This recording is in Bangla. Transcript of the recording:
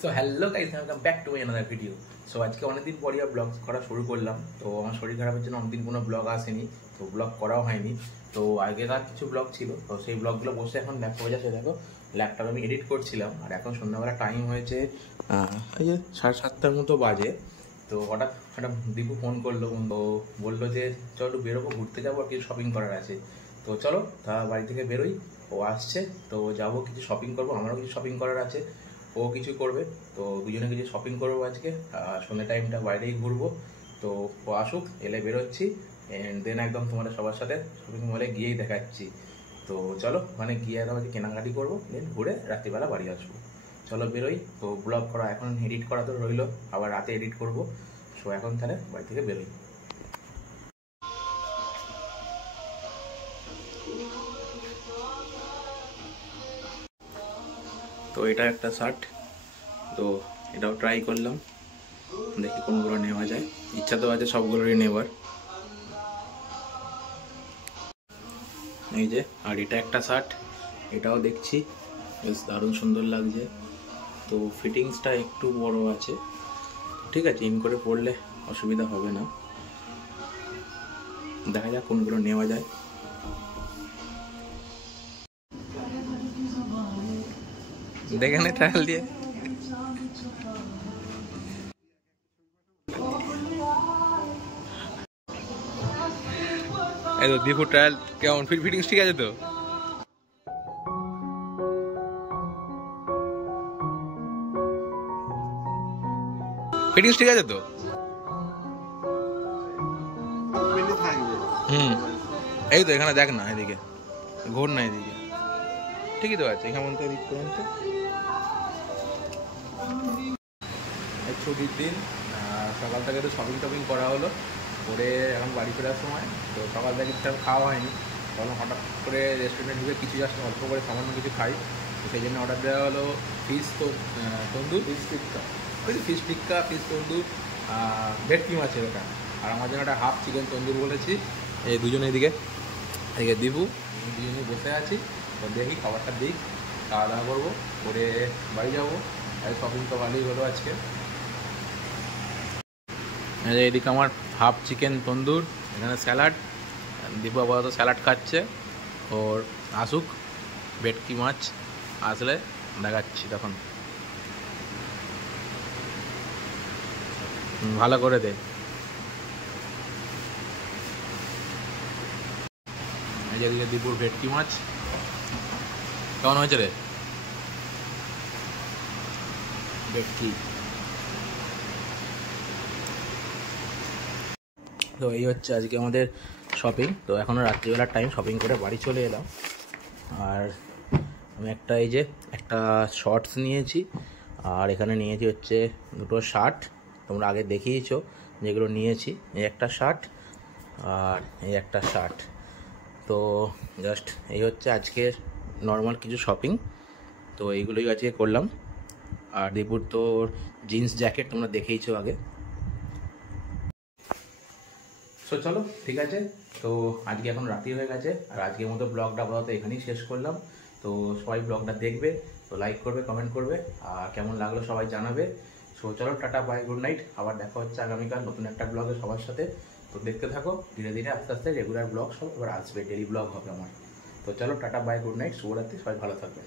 So hello guys, welcome back to my another video. So আজকে অনেকদিন পরই ব্লগ করা শুরু করলাম। তো আমার শরীর খারাপের জন্য অনেকদিন কোনো ব্লগ আসেনি, তো ব্লগ করাও হয়নি। তো আগেকার কিছু ব্লগ ছিল, তো সেই ব্লগগুলো বসে এখন ল্যাপটপে যাচ্ছে। দেখো ল্যাপটপে আমি এডিট করছিলাম, আর এখন সন্ধ্যাবেলা টাইম হয়েছে এই যে 7:30টার মতো বাজে। তো হঠাৎ একটা দীপু ফোন করলো, তো বললো যে চলো বেরোবো, ঘুরতে যাবো, আর কিছু শপিং করার আছে। তো চলো তা বাড়ি থেকে বেরোই। ও আসছে, তো যাবো, কিছু শপিং করবো, আমারও কিছু শপিং করার আছে, ও কিছু করবে। তো দুজনে কিছু শপিং করবো আজকে, সন্ধ্যে টাইমটা বাইরেই ঘুরবো। তো ও আসুক, এলে বেরোচ্ছি, অ্যান্ড দেন একদম তোমাদের সবার সাথে শপিং মলে গিয়েই দেখাচ্ছি। তো চলো ওখানে গিয়ে একদম কেনাকাটি করবো, দেন ঘুরে রাত্রিবেলা বাড়ি আসবো। চলো বেরোই। তো ব্লগ করা এখন এডিট করা তো রইলো, আবার রাতে এডিট করবো। সো এখন তাহলে বাড়ি থেকে বেরোই। তো এটা একটা শার্ট, তো এটাও ট্রাই করলাম, দেখি কোনগুলো নেওয়া যায়। ইচ্ছা তো আছে সবগুলোরই নেওয়ার। এই যে, আর এটা একটা শার্ট, এটাও দেখছি বেশ দারুণ সুন্দর লাগছে। তো ফিটিংসটা একটু বড় আছে, ঠিক আছে, ইন করে পরলে অসুবিধা হবে না। দেখা যাক কোনগুলো নেওয়া যায়। দেখে নে ট্রায়াল দিয়ে। এই তো দীপু ট্রায়াল কেমন, ফিটিংস ঠিক আছে তো? ফিটিংস ঠিক আছে তো? এই তো এখানে দেখ না, এদিকে ঘোর না, এদিকে ঠিকই তো আছে। কেমন তো এদিক করুন তো। ছুটির দিন, সকাল থেকে তো শপিং টপিং করা হলো, করে এখন বাড়ি ফেরার সময়। তো সকাল থেকে কিছু খাওয়া হয়নি, তখন হঠাৎ করে রেস্টুরেন্টে ঢুকে কিছু জাস্ট অল্প করে সামান্য কিছু খাই। তো সেই জন্য অর্ডার দেওয়া হলো ফিশ তন্দুর, ফিশ টিক্কা, ফিশ টিক্কা, ফিশ তন্দুর, ভেটকি মাছের ওটা। আর আমার জন্য একটা হাফ চিকেন তন্দুর বলেছি। এই দুজনে এদিকে দিবু, দুজনে বসে আছি। তো দেখি খাবারটা দিই, খাওয়া দাওয়া করবো, করে বাড়ি যাবো। আর শপিং তো ভালোই হলো আজকে। এদিকে আমার হাফ চিকেন তন্দুর, এখানে স্যালাড। দীপু আপাতত স্যালাড খাচ্ছে, ওর আসুক, ভেটকি মাছ আসলে দেখাচ্ছি তখন। ভালো করে দে। এই যে এদিকে দীপুর ভেটকি মাছ কেমন হয়েছে রে? ভেটকি। তো এই হচ্ছে আজকে আমাদের শপিং। তো এখনও রাত্রিবেলার টাইম, শপিং করে বাড়ি চলে এলাম। আর আমি এই যে একটা শর্টস নিয়েছি, আর এখানে নিয়েছি হচ্ছে দুটো শার্ট। তোমরা আগে দেখিয়েছো যেগুলো নিয়েছি, এই একটা শার্ট আর এই একটা শার্ট। তো জাস্ট এই হচ্ছে আজকের নর্মাল কিছু শপিং। তো এইগুলোই আজকে করলাম। আর দীপুর তো জিন্স জ্যাকেট তোমরা দেখেইছো আগে। সো চলো ঠিক আছে। তো আজকে এখন রাত্রি হয়ে গেছে, আর আজকের মতো ব্লগটা আপাতত এখানেই শেষ করলাম। তো সবাই ব্লগটা দেখবে, তো লাইক করবে, কমেন্ট করবে, আর কেমন লাগলো সবাই জানাবে। সো চলো টাটা, বাই, গুড নাইট। আবার দেখা হচ্ছে আগামীকাল নতুন একটা ব্লগে সবার সাথে। তো দেখতে থাকো, ধীরে ধীরে আস্তে আস্তে রেগুলার ব্লগ সব এবার আসবে, ডেলি ব্লগ হবে আমার। তো চলো টাটা, বাই, গুড নাইট, শুভরাত্রি, সবাই ভালো থাকবে।